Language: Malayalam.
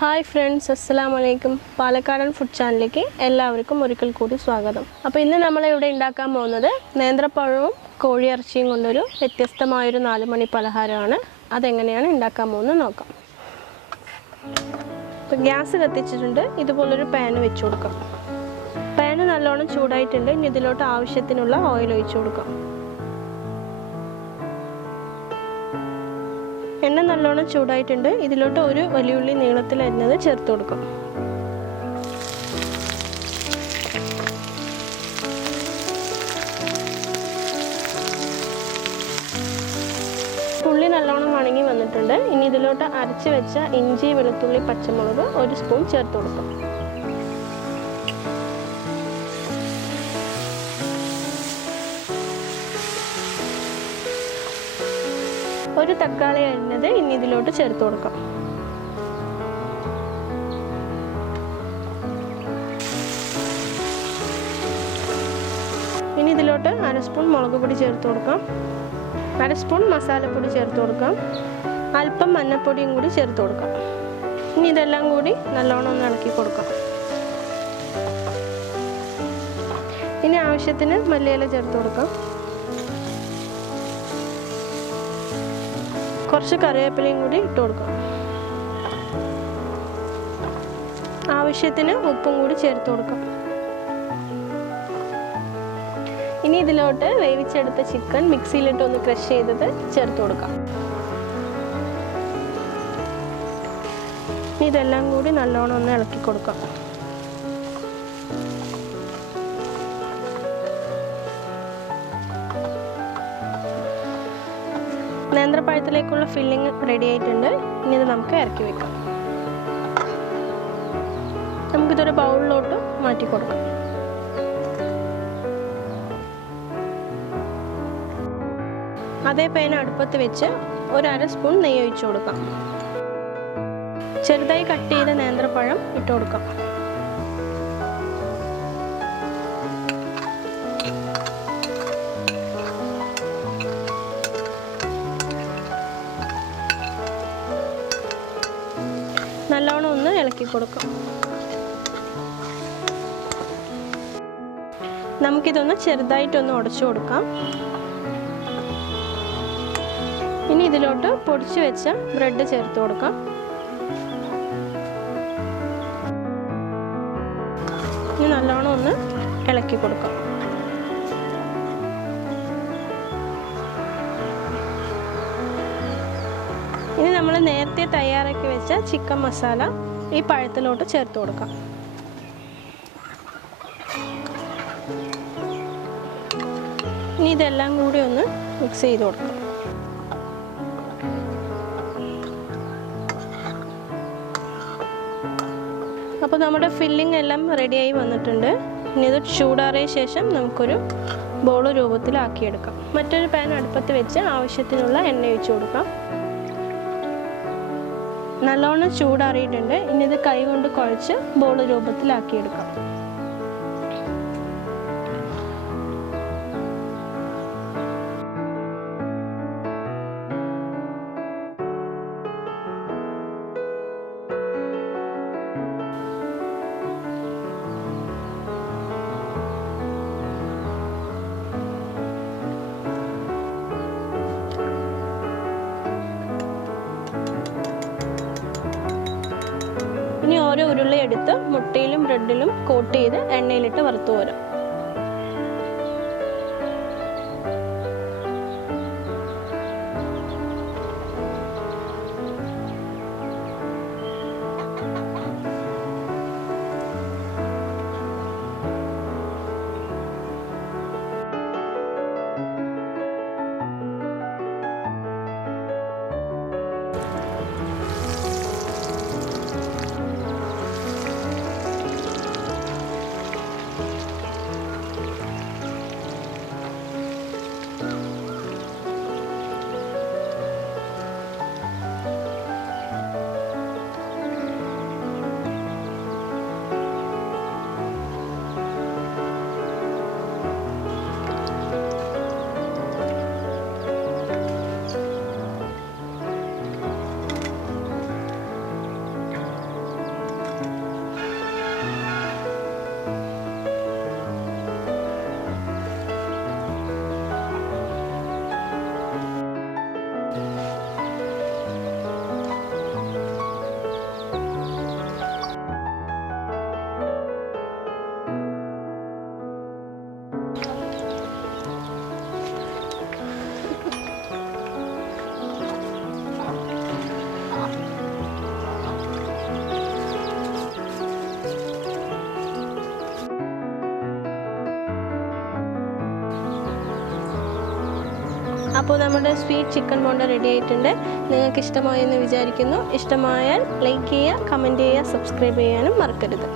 ഹായ് ഫ്രണ്ട്സ്, അസ്സലാമു അലൈക്കും. പാലക്കാടൻ ഫുഡ് ചാനലിലേക്ക് എല്ലാവർക്കും ഒരിക്കൽ കൂടി സ്വാഗതം. അപ്പോൾ ഇന്ന് നമ്മളിവിടെ ഉണ്ടാക്കാൻ പോകുന്നത് നേന്ത്രപ്പഴവും കോഴിയിറച്ചിയും കൊണ്ടൊരു വ്യത്യസ്തമായൊരു 4 മണി പലഹാരമാണ്. അതെങ്ങനെയാണ് ഉണ്ടാക്കാൻ പോകുന്നത് നോക്കാം. അപ്പോൾ ഗ്യാസ് കത്തിച്ചിട്ടുണ്ട്. ഇതുപോലൊരു പാൻ വെച്ച് കൊടുക്കാം. പാൻ നല്ലോണം ചൂടായിട്ടുണ്ട്. ഇനി ഇതിലോട്ട് ആവശ്യത്തിനുള്ള ഓയിൽ ഒഴിച്ചു കൊടുക്കാം. എണ്ണ നല്ലോണം ചൂടായിട്ടുണ്ട്. ഇതിലോട്ട് ഒരു വലിയ ഉള്ളി നീളത്തിൽ അരിഞ്ഞത് ചേർത്ത് കൊടുക്കാം. ഉള്ളി നല്ലോണം വണങ്ങി വന്നിട്ടുണ്ട്. ഇനി ഇതിലോട്ട് അരച്ച് വെച്ച ഇഞ്ചി, വെളുത്തുള്ളി, പച്ചമുളക് 1 സ്പൂൺ ചേർത്ത് കൊടുക്കാം. ഒരു തക്കാളി അരിഞ്ഞത് ഇനി ഇതിലോട്ട് ചേർത്ത് കൊടുക്കാം. ഇനി ഇതിലോട്ട് 1/2 സ്പൂൺ മുളക് പൊടി ചേർത്ത് കൊടുക്കാം. 1/2 സ്പൂൺ മസാലപ്പൊടി ചേർത്ത് കൊടുക്കാം. അല്പം മഞ്ഞൾപ്പൊടിയും കൂടി ചേർത്ത് കൊടുക്കാം. ഇനി ഇതെല്ലാം കൂടി നല്ലോണം ഒന്ന് ഇളക്കി കൊടുക്കാം. ഇനി ആവശ്യത്തിന് മല്ലിയില ചേർത്ത് കൊടുക്കാം. കുറച്ച് കറിവേപ്പിലയും കൂടി ഇട്ട് കൊടുക്കാം. ആവശ്യത്തിന് ഉപ്പും കൂടി ചേർത്ത് കൊടുക്കാം. ഇനി ഇതിലോട്ട് വേവിച്ചെടുത്ത ചിക്കൻ മിക്സിയിലിട്ട് ഒന്ന് ക്രഷ് ചെയ്തത് ചേർത്ത് കൊടുക്കാം. ഇതെല്ലാം കൂടി നല്ലോണം ഒന്ന് ഇളക്കി കൊടുക്കാം. നേന്ത്രപ്പഴത്തിലേക്കുള്ള ഫില്ലിങ് റെഡി ആയിട്ടുണ്ട്. ഇനി ഇത് നമുക്ക് ഇറക്കി വെക്കാം. നമുക്കിതൊരു ബൗളിലോട്ട് മാറ്റി കൊടുക്കാം. അതേ പാൻ അടുപ്പത്ത് വെച്ച് ഒരു 1/2 സ്പൂൺ നെയ്യ് ഒഴിച്ചു കൊടുക്കാം. ചെറുതായി കട്ട് ചെയ്ത നേന്ത്രപ്പഴം ഇട്ട് കൊടുക്കാം. നല്ലോണം ഒന്ന് ഇളക്കി കൊടുക്കാം. നമുക്കിതൊന്ന് ചെറുതായിട്ടൊന്ന് ഉടച്ചു കൊടുക്കാം. ഇനി ഇതിലോട്ട് പൊടിച്ചു വെച്ച ബ്രെഡ് ചേർത്ത് കൊടുക്കാം. ഇനി നല്ലോണം ഒന്ന് ഇളക്കി കൊടുക്കാം. ഇനി നമ്മൾ നേരത്തെ തയ്യാറാക്കി വെച്ച ചിക്കൻ മസാല ഈ പഴത്തിലോട്ട് ചേർത്ത് കൊടുക്കാം. ഇനി ഇതെല്ലാം കൂടി ഒന്ന് മിക്സ് ചെയ്ത് കൊടുക്കാം. അപ്പോൾ നമ്മുടെ ഫില്ലിംഗ് എല്ലാം റെഡിയായി വന്നിട്ടുണ്ട്. ഇനി ഇത് ചൂടാറിയ ശേഷം നമുക്കൊരു ബോൾ രൂപത്തിലാക്കിയെടുക്കാം. മറ്റൊരു പാൻ അടുപ്പത്ത് വെച്ച് ആവശ്യത്തിനുള്ള എണ്ണ ഒഴിച്ചു കൊടുക്കാം. നല്ലോണം ചൂടാറിയിട്ടുണ്ട്. ഇനി ഇത് കൈ കൊണ്ട് കുഴച്ച് ബോൾ രൂപത്തിലാക്കിയെടുക്കാം. ഇനി ഓരോ ഉരുളി എടുത്ത് മുട്ടയിലും ബ്രെഡിലും കോട്ട് ചെയ്ത് എണ്ണയിലിട്ട് വറുത്തു പോരാം. അപ്പോൾ നമ്മുടെ സ്വീറ്റ് ചിക്കൻ ബോണ്ട റെഡി ആയിട്ടുണ്ട്. നിങ്ങൾക്ക് ഇഷ്ടമായെന്ന് വിചാരിക്കുന്നു. ഇഷ്ടമായാൽ ലൈക്ക് ചെയ്യുക, കമൻറ്റ് ചെയ്യുക, സബ്സ്ക്രൈബ് ചെയ്യാനും മറക്കരുത്.